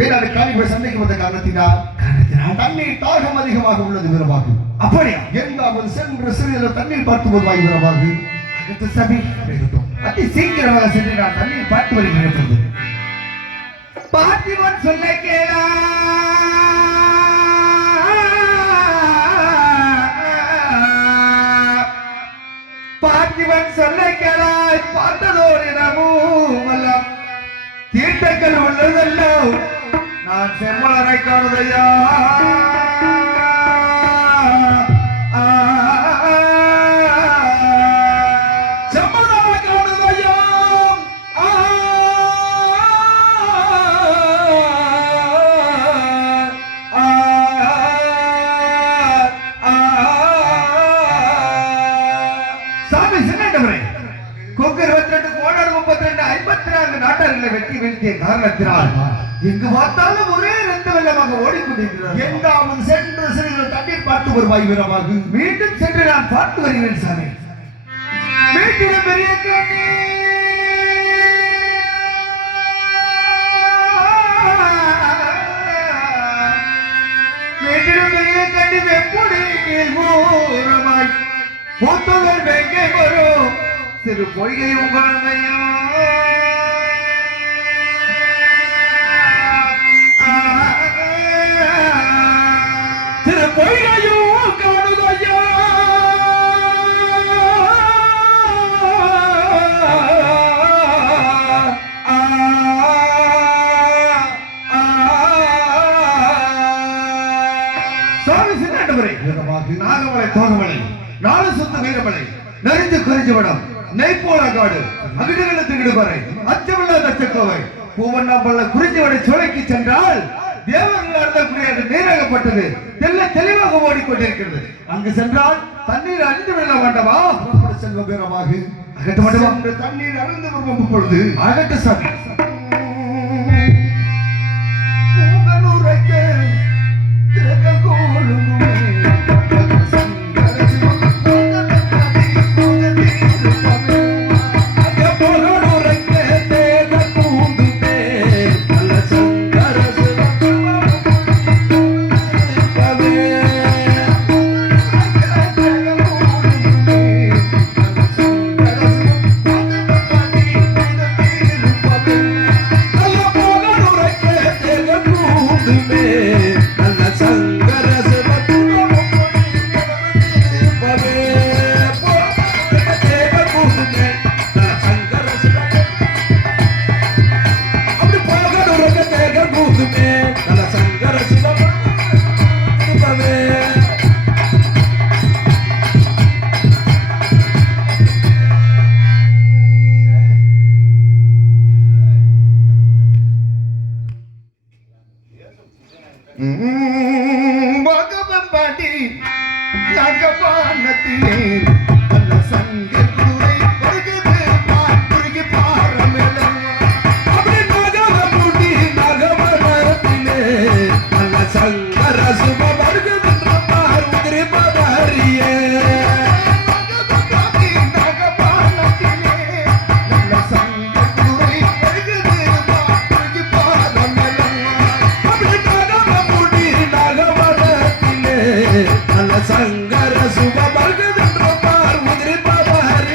வேளாண் காணிகள் சண்டைக்கு வந்த காரணத்தினால் தண்ணீர் தாகம் அதிகமாக உள்ளது வீரமாகு. அப்படியா? எங்காவது சென்று சிறிது தண்ணீர் பார்த்து வருவாய் வீரமாகு. அதி சீக்கிரமாக சென்று நான் தண்ணீர் பார்த்து வருகிறேன். பார்த்திபன் சொல்ல கேளா பார்த்திபன் சொல்ல கேளாய் பார்த்ததோடு இடமும் எல்லாம் தீர்த்தங்கள் உள்ளதல்லோ நான் செம்மலரை காணுதையா வெற்றி வீழ்த்திய காரணத்தினால் எங்கு பார்த்தாலும் ஒரே ரத்த வெள்ளமாக ஓடிக்கொண்டிருக்கிறார். எங்காவது சென்று சிறிது தண்ணீர் பார்த்து வருவாய் வீரமாக. மீண்டும் சென்று நான் பார்த்து வருகிறேன் சாமி. வீட்டிலும் பெரிய கண்ணி வீட்டிலும் பெரிய கண்ணி வெப்பொடி கீழ்மூரமாய் பூத்துகள் வெங்கை வரும் சிறு பொய்கையும் குழந்தையும் பொய்கையும் காணுதையா சுவாமி சின்னாண்டவரே நாகமலை தோகமலை நாலு சொத்து வீரமலை நெறிஞ்சு குறிஞ்சிவிடம் நெய்ப்போல காடு அகிடுகளை திகிடுவரை அச்சமில்லா தச்சக்கோவை பூவண்ணாம்பள்ள குறிஞ்சிவடை சோலைக்கு சென்றால் தேவர்கள் நடத்தக்கூடிய நீராகப்பட்டது தெளிவாக ஓடிக்கொண்டிருக்கிறது. அங்கு சென்றால் தண்ணீர் அறிந்து விட வேண்டாமா? செல்வ பேரமாக அகட்ட வேண்டுமா? தண்ணீர் அறிந்து வரும் பொழுது அகட்ட சாமி பகவம்பாடி நகவானத்திலே நல்ல சங்கத்துறை வருகிறது பாருகி பாரமேலம் அப்படி நகவமுடி நகவனத்திலே நல்ல சங்கர சுப வருகிறது பாருகி பாரியே பகவம்பாடி நகவானத்திலே நல்ல சங்கத்துறை வருகிறது பாருகி பாரமேலம் அப்படி நகவமுடி நகவனத்திலே நல்ல சங்கர சுப வருகிறது பாருகி பாரியே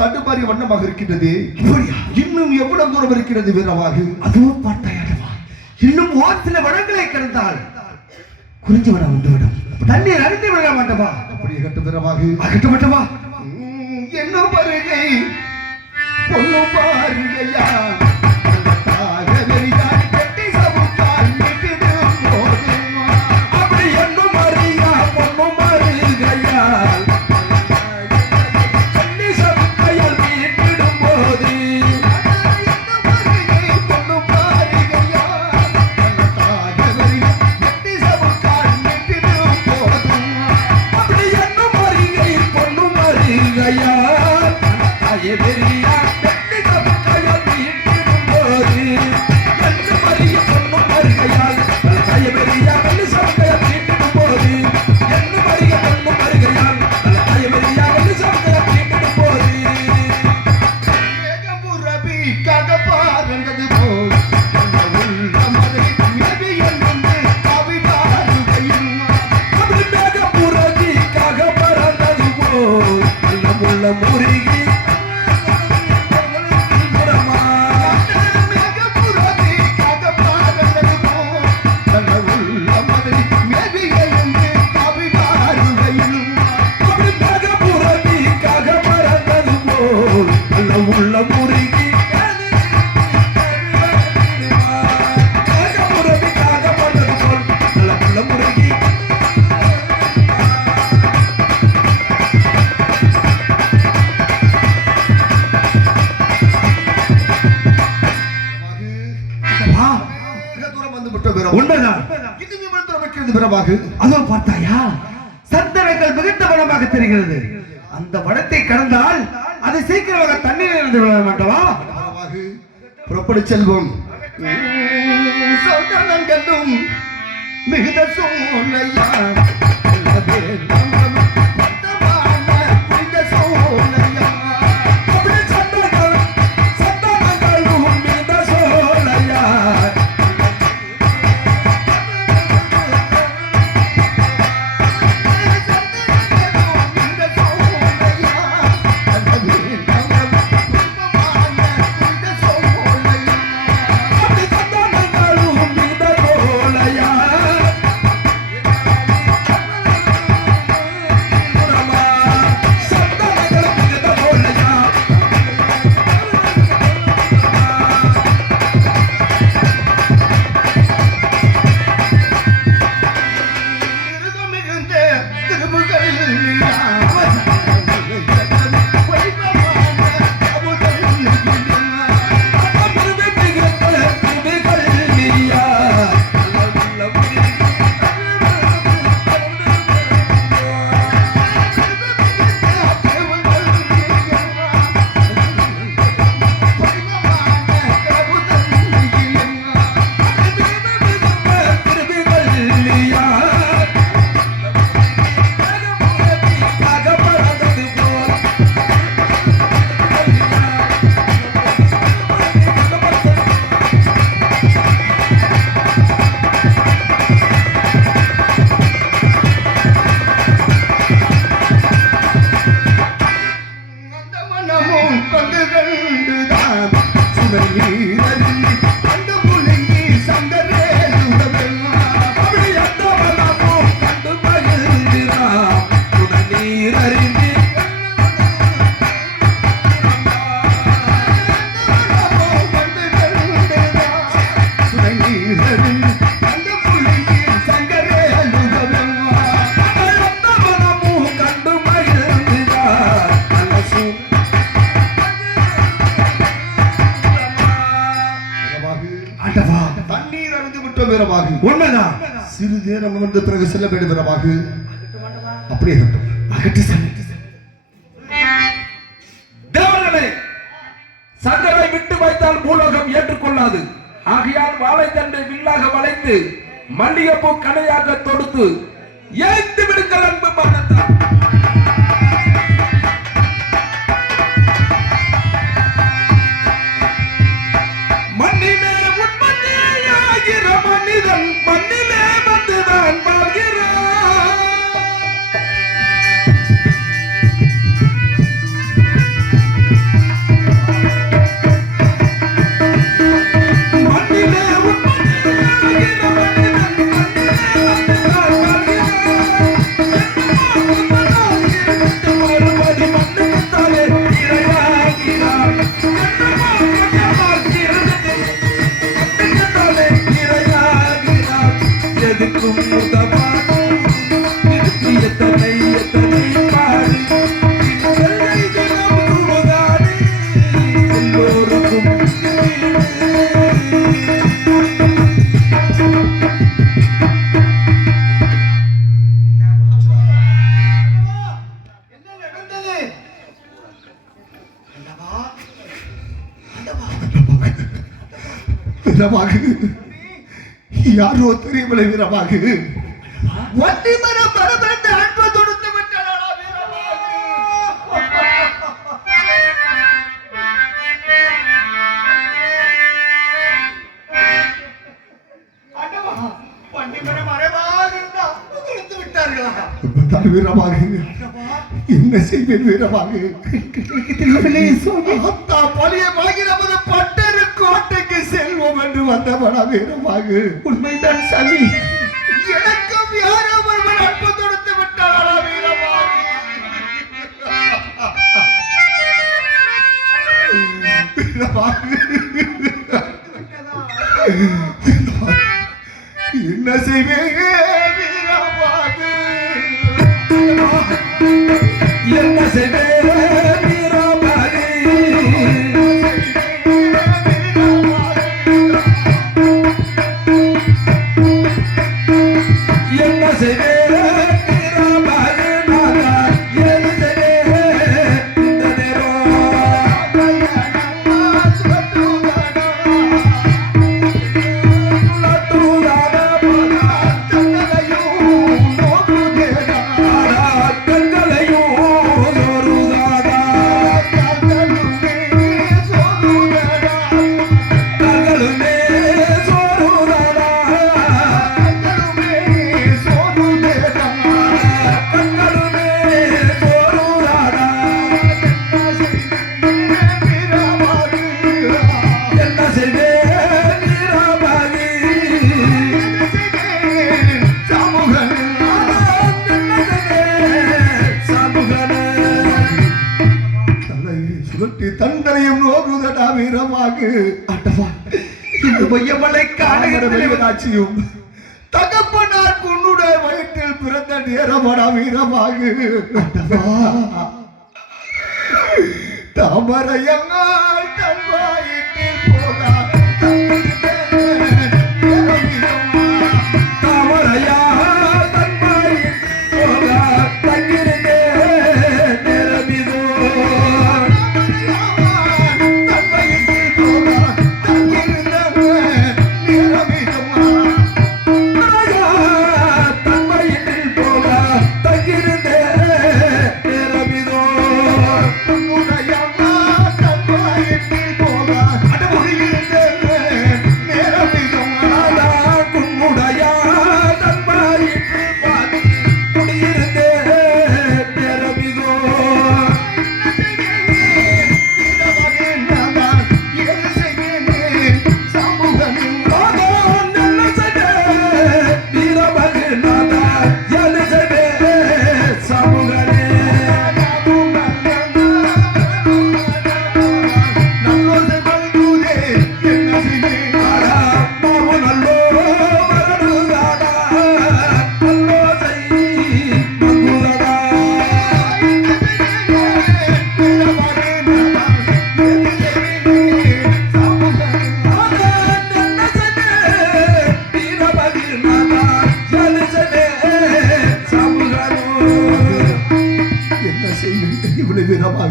தடுமாறி வண்ணமாக இருக்கின்றது. இன்னும் எவ்வளவு தூரம் இருக்கிறது வீரவாகு? அதோ பார்த்தாயல்லவா, இன்னும் ஒரு சில வடங்களை கடந்தால் குறிஞ்சி வடம் வந்துவிடும். தண்ணீர் அடித்து விட மாட்டவா? அப்படியே கட்டு வீரவாகு. அகட்ட மாட்டவா? என்ன வருகை பொண்ணு பாருகையா அதோ பார்த்தாயா, சந்தனங்கள் மிகுந்த வனமாக தெரிகிறது. அந்த வனத்தை கடந்தால் அது சீக்கிரமாக தண்ணீர் இருந்து விட மாட்டவா? புறப்படு செல்வோம். சந்தனங்களும் மிகுந்த சோலையா உண்மைதான். சிறு நேரம் வந்து பிறகு செல்ல வேண்டும் வீரமாக. அப்படியே அகற்றி செல்ல. தேவர்களே, சங்கரை விட்டு வைத்தால் பூலோகம் ஏற்றுக்கொள்ளாது. ஆகையால் வாழை தண்டை வில்லாக வளைத்து மல்லிகைப்பூ கடையாக தொடுத்து ஏய்த்து விடுங்கள் அன்பு மரணத்தால். மண்ணிலே உண்மையாகிற மனிதன் மண்ணிலே வந்துதான் வாழ்கிறான். யாரோ தெரியவில்லை வீரமாக. வண்டி மரம் பரபரத்து அன்பு தொடுத்து விட்டாளா வீரமாக? என்ன செய்வேன் வீரமாக? பழியமாகி நமது பட்டரு கோட்டைக்கு செல்வோம் என்று வந்தவனா வீரமாக? உண்மைதான் சாமி. எனக்கும் யாரோ ஒருவர் அன்பு தொடுத்து விட்டாளா வீரமாக? என்ன செய்வேன் வீரமாக? என்ன செய்வேன் வீரமாக? என்ன செய்வேன் தண்டனையும் நோக்குதடா வீரமாக. இந்த மையமலை காணாட்சியும் தகப்பனார் உன்னுடைய வயிற்றில் பிறந்த நேரமடா வீரமாக. தாமரையங்கால் தன் வயிற்றில் போதா தாமரையா தன் வயிற்றில் போதா தங்கிருந்தே நிரம்பிதோ. தங்கிருந்தே நிரம்பிதோ.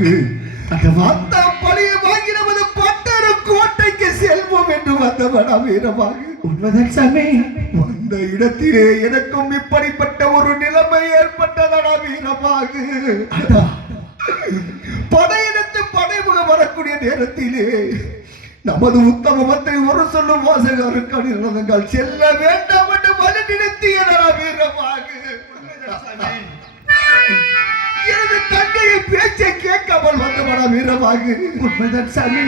வீரமாகு அந்த பழியை வாங்கி நமது பட்டர கோட்டைக்கு செல்வோம் என்று வந்தவனா வீரமாகு உண்மைதான் சாமி. அந்த இடத்திலே எனக்கும் இப்படிப்பட்ட ஒரு நிலைமை ஏற்பட்டதடா வீரமாகு. படையெடுத்து படைமுகம் வரக்கூடிய நேரத்திலே நமது உத்தம மந்திரி ஒரு சொல்லும் வாசகர்கள் செல்ல வேண்டாம் என்று வலி நிறுத்தியதடா வீரமாகு. எனது தங்கையை பேச்சை கேட்காமல் வந்தவடா வீரமாகு. உண்மைதான் சாமி.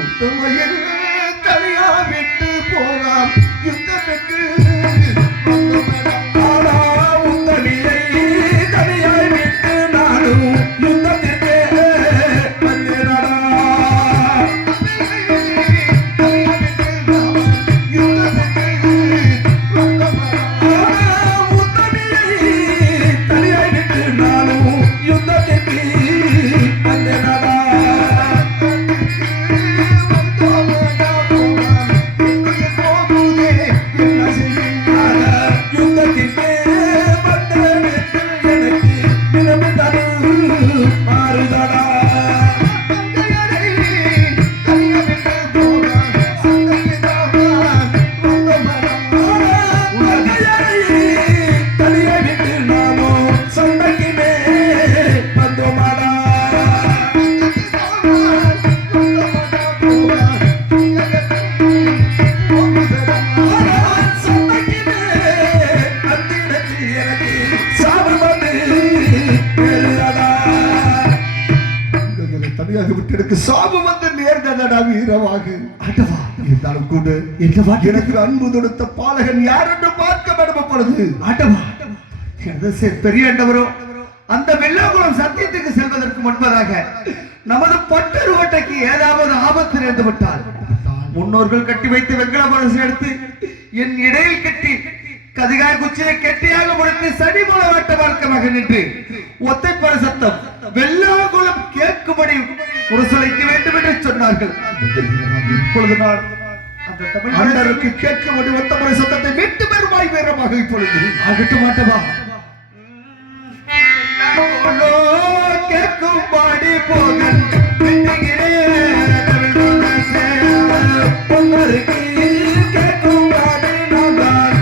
உத்தமையில் தனியா விட்டு போகாம் யுத்தத்துக்கு உத்தமியை தனியாய் விட்டு நானும் யுத்தத்திற்கே வந்தேனடா. சாபு வந்து நேர்ந்ததடா வீரமாகு. இருந்தாலும் கூட எனக்கு அன்பு தொடுத்த பாலகன் யார் என்று பார்க்க விரும்பப்படுது. பெரிய ஆண்டவரோ, அந்த வெள்ளாங்குளம் சத்தியத்துக்கு செல்வதற்கு முன்பதாக நமது பட்டர் கோட்டைக்கு ஏதாவது ஆபத்து நேர்ந்து விட்டால் முன்னோர்கள் கட்டி வைத்து வெங்கல பரிசு எடுத்து என் இடையில் கட்டி கதிகாய் குச்சியை கெட்டியாக முடித்து சனி மூல வாட்ட மார்க்கமாக நின்று ஒத்தைப்பட சத்தம் வெள்ளாங்குளம் கேட்கும்படி முரசொலைக்க வேண்டும் என்று சொன்னார்கள். இப்பொழுது நான் அந்த தமிழருக்கு கேட்கும்படி ஒத்தப்பட சத்தத்தை விட்டு பெருமாய் வீரமாக இப்பொழுது ஆகட்டு மாட்டவா கேட்கும்படி போகன் பொன்னருக்கு கேட்கும்படி நான்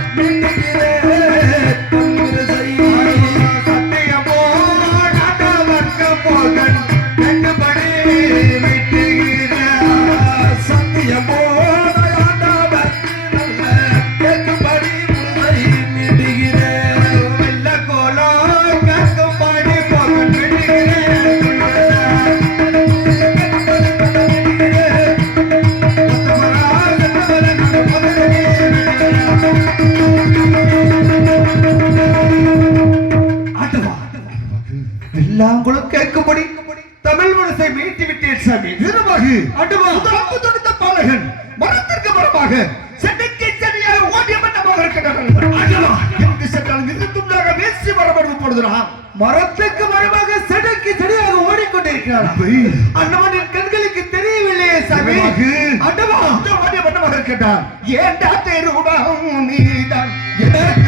வெள்ளாங்குளம் கேட்கும்படி தமிழ் மனசை மீட்டி விட்டேன் சாமி. வீரமாகு அன்பு தொடுத்த பாலகன் மரத்திற்கு மரமாக சென்னைக்கு சரியாக ஓடிய மன்னமாக இருக்கிறார். பேசி மரபடுவு போடுகிறான். மரத்துக்கு மரமாக செடிக்கு செடியாக ஓடிக்கொண்டிருக்கிறார். அண்ணவனின் கண்களுக்கு தெரியவில்லையே சாமி. அண்டவா ஓடிய மன்னமாக இருக்கின்றான். ஏண்டா தெருடா நீதான் எனக்கு